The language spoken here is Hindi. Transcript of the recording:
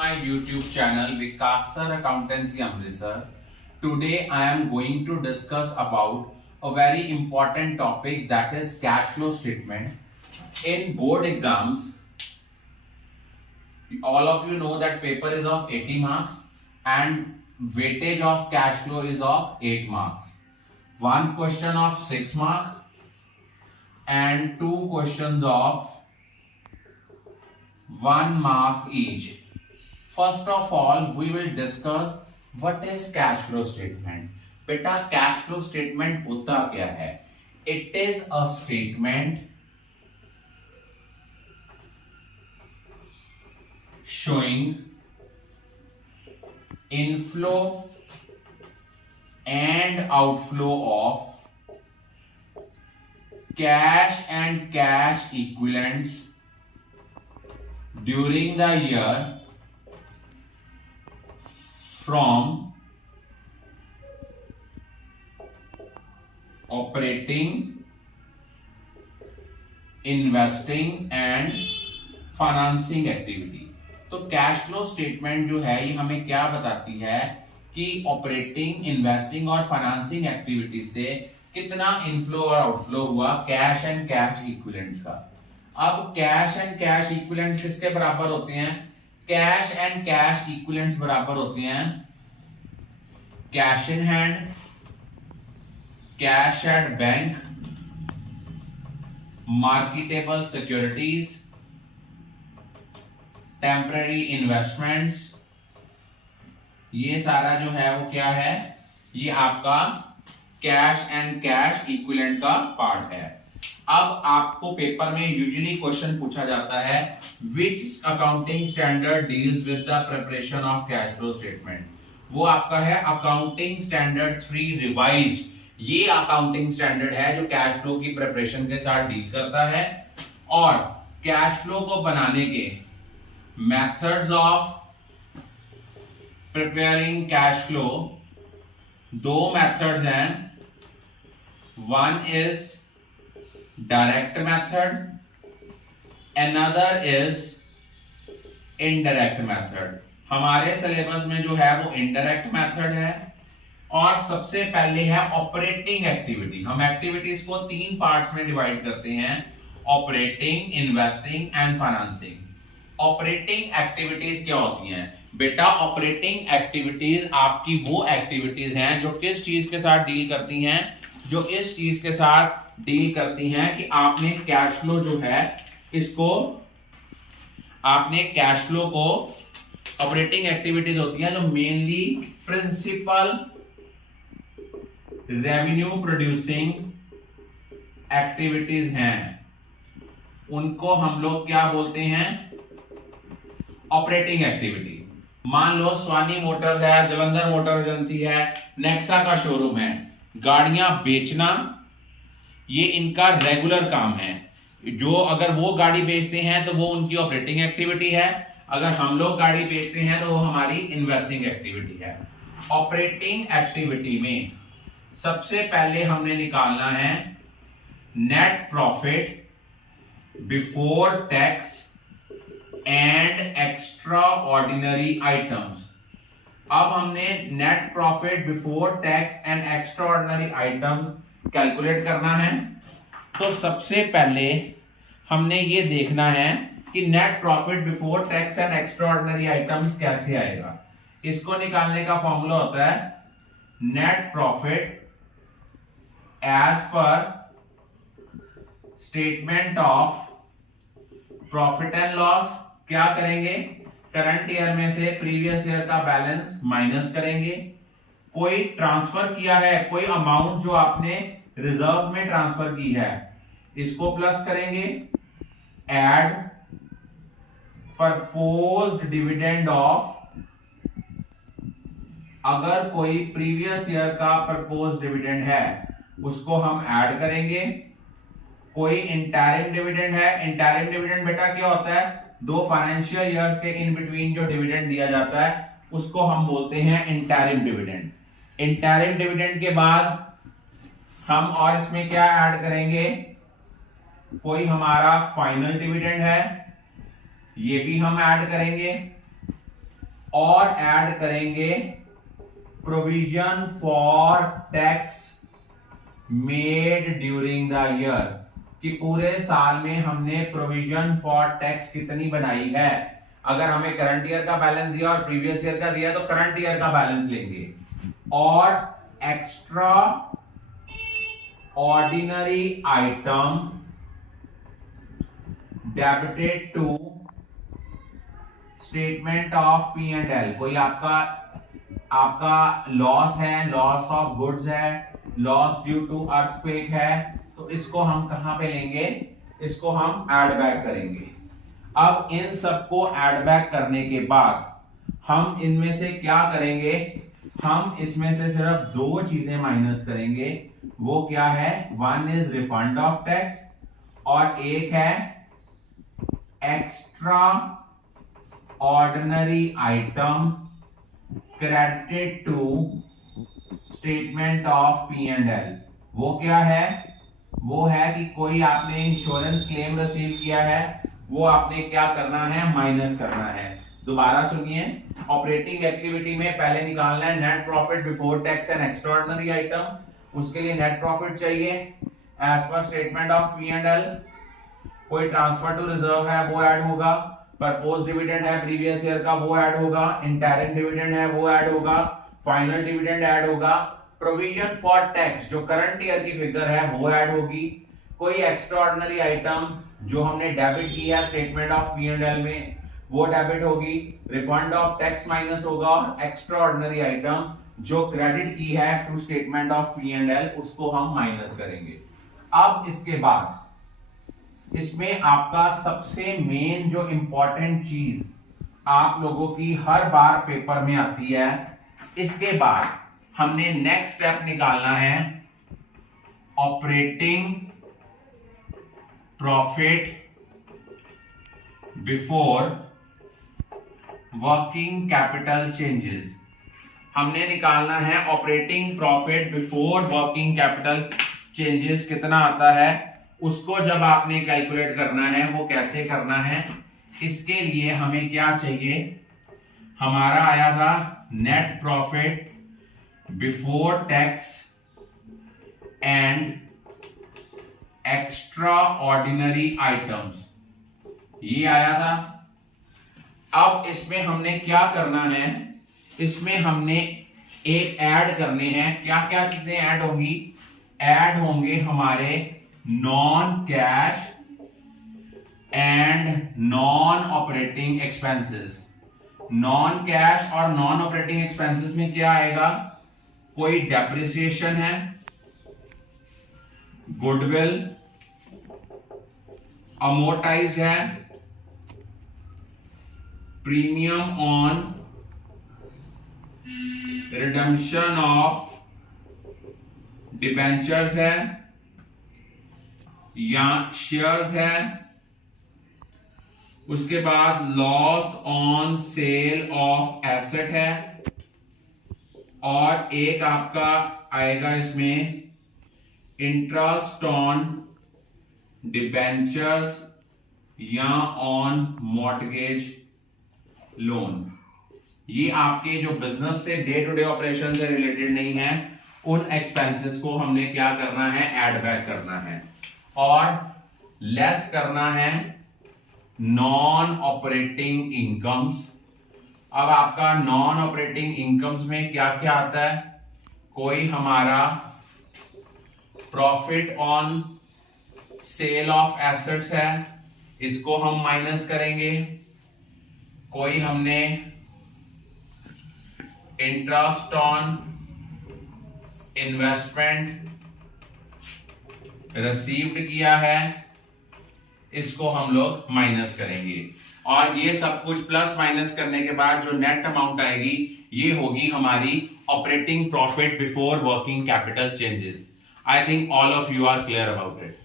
my YouTube channel Vikas Sir Accountancy Amritsar. Today I am going to discuss about a very important topic, that is cash flow statement. In board exams, all of you know that paper is of 80 marks and weightage of cash flow is of 8 marks. One question of 6 marks and two questions of 1 mark each. First of all, we will discuss what is cash flow statement. बेटा cash flow statement होता क्या है? It is a statement showing inflow and outflow of cash and cash equivalents during the year from operating, investing and financing activity. तो कैश फ्लो स्टेटमेंट जो है ये हमें क्या बताती है कि ऑपरेटिंग, इन्वेस्टिंग और फाइनेंसिंग एक्टिविटी से कितना इनफ्लो और आउटफ्लो हुआ कैश एंड कैश इक्विवेलेंट्स का। अब कैश एंड कैश इक्विवेलेंट्स किसके बराबर होते हैं? कैश एंड कैश इक्विवेलेंट्स बराबर होते हैं cash in hand, cash at bank, marketable securities, temporary investments. ये सारा जो है वो क्या है? ये आपका कैश एंड कैश इक्विवेलेंट का पार्ट है। अब आपको पेपर में यूजुअली क्वेश्चन पूछा जाता है which accounting standard deals with the preparation of cash flow statement. वो आपका है अकाउंटिंग स्टैंडर्ड 3 रिवाइज्ड। ये अकाउंटिंग स्टैंडर्ड है जो कैश फ्लो की प्रिपरेशन के साथ डील करता है। और कैश फ्लो को बनाने के methods of preparing cash flow, दो मेथड्स हैं। One is direct method, another is indirect method. हमारे सिलेबस में जो है वो इनडायरेक्ट मेथड है और सबसे पहले है ऑपरेटिंग एक्टिविटी। हम एक्टिविटीज को 3 पार्ट्स में डिवाइड करते हैं, operating, investing and financing. Operating activities क्या होती हैं? बेटा ऑपरेटिंग एक्टिविटीज आपकी वो एक्टिविटीज हैं जो किस चीज के साथ डील करती हैं? जो इस चीज के साथ डील करती हैं कि आपने कैश फ्लो जो है इसको, आपने कैश फ्लो को, ऑपरेटिंग एक्टिविटीज होती हैं जो mainly principal revenue producing activities हैं, उनको हम लोग क्या बोलते हैं? Operating activity. मान लो स्वानी मोटर्स है, जलंधर मोटर एजेंसी है, नेक्सा का शोरूम है, गाड़ियां बेचना ये इनका रेगुलर काम है। जो अगर वो गाड़ी बेचते हैं तो वो उनकी ऑपरेटिंग एक्टिविटी है, अगर हम लोग गाड़ी बेचते हैं तो वो हमारी इन्वेस्टिंग एक्टिविटी है। ऑपरेटिंग एक्टिविटी में सबसे पहले हमने निकालना है net profit before tax and extra ordinary items. अब हमने net profit before tax and extra ordinary item calculate करना है। तो सबसे पहले हमने ये देखना है कि net profit before tax and extra ordinary items कैसे आएगा। इसको निकालने का फॉर्मूला होता है net profit as per statement of profit and loss. क्या करेंगे? करंट ईयर में से प्रीवियस ईयर का बैलेंस माइनस करेंगे। कोई ट्रांसफर किया है, कोई अमाउंट जो आपने रिजर्व में ट्रांसफर की है, इसको प्लस करेंगे। एड प्रपोज्ड डिविडेंड ऑफ, अगर कोई प्रीवियस ईयर का प्रपोज्ड डिविडेंड है उसको हम ऐड करेंगे। कोई इंटरिम डिविडेंड है, इंटरिम डिविडेंड बेटा क्या होता है? 2 फाइनेंशियल ईयर्स के इन बिटवीन जो डिविडेंड दिया जाता है उसको हम बोलते हैं इंटरिम डिविडेंड। इंटरिम डिविडेंड के बाद हम और इसमें क्या ऐड करेंगे? कोई हमारा फाइनल डिविडेंड है, ये भी हम ऐड करेंगे। और ऐड करेंगे provision for tax made during the year, कि पूरे साल में हमने प्रोविजन फॉर टैक्स कितनी बनाई है। अगर हमें करंट ईयर का बैलेंस दिया और प्रीवियस ईयर का दिया तो करंट ईयर का बैलेंस लेंगे। और extra ordinary item debited to statement of P and L. कोई आपका लॉस है, लॉस ऑफ गुड्स है, लॉस ड्यू टू अर्थक्वेक है, तो इसको हम कहां पे लेंगे, इसको हम ऐड बैक करेंगे। अब इन सबको ऐड बैक करने के बाद हम इनमें से क्या करेंगे, हम इसमें से सिर्फ दो चीजें माइनस करेंगे। वो क्या है, one is refund of tax और एक है extra ordinary item credited to statement of P and L. वो क्या है, वो है कि कोई आपने इंश्योरेंस क्लेम रिसीव किया है, वो आपने क्या करना है, माइनस करना है। दोबारा सुनिए, ऑपरेटिंग एक्टिविटी में पहले निकालना है net profit before tax and extraordinary item. उसके लिए नेट प्रॉफिट चाहिए as per statement of P and L. कोई ट्रांसफर टू रिजर्व है वो ऐड होगा, प्रपोज डिविडेंड है प्रीवियस ईयर का वो ऐड होगा, इंटरिम डिविडेंड है वो ऐड होगा, फाइनल डिविडेंड ऐड होगा, प्रोविजन फॉर टैक्स जो करंट ईयर की फिगर है वो ऐड होगी, कोई एक्स्ट्राऑर्डिनरी आइटम जो हमने डेबिट किया statement of P and L में वो डेबिट होगी, रिफंड ऑफ टैक्स माइनस होगा, और एक्स्ट्राऑर्डिनरी आइटम जो क्रेडिट की है to statement of P and L उसको हम माइनस करेंगे। अब इसके बाद इसमें आपका सबसे मेन जो इंपॉर्टेंट चीज आप लोगों की हर बार पेपर में आती है, इसके बाद हमने नेक्स्ट स्टेप निकालना है operating profit before working capital changes. हमने निकालना है operating profit before working capital changes कितना आता है, उसको जब आपने कैलकुलेट करना है वो कैसे करना है। इसके लिए हमें क्या चाहिए, हमारा आया था net profit before tax and extra ordinary items, ये आया था। अब इसमें हमने क्या करना है, इसमें हमने एक ऐड करने हैं। क्या क्या चीजें ऐड होंगी, ऐड होंगे हमारे non cash and non operating expenses. Non cash और नॉन ऑपरेटिंग एक्सपेंसेस में क्या आएगा, कोई डेप्रिसिएशन है, गुडविल, अमोर्टाइज है, premium on redemption of debentures है या शेयर्स है, उसके बाद loss on sale of asset है, और एक आपका आएगा इसमें इंटरेस्ट ऑन डिबेंचर्स या ऑन मॉर्टगेज लोन। ये आपके जो बिजनेस से डे टू डे ऑपरेशन से रिलेटेड नहीं है, उन एक्सपेंसेस को हमने क्या करना है, ऐड बैक करना है और लेस करना है नॉन ऑपरेटिंग इनकम्स। अब आपका नॉन ऑपरेटिंग इनकम्स में क्या क्या आता है, कोई हमारा profit on sale of assets है, इसको हम माइनस करेंगे, कोई हमने इंटरेस्ट ऑन इन्वेस्टमेंट रिसीव्ड किया है, इसको हम लोग माइनस करेंगे, और ये सब कुछ प्लस माइनस करने के बाद जो नेट अमाउंट आएगी ये होगी हमारी operating profit before working capital changes. I think all of you are clear about it.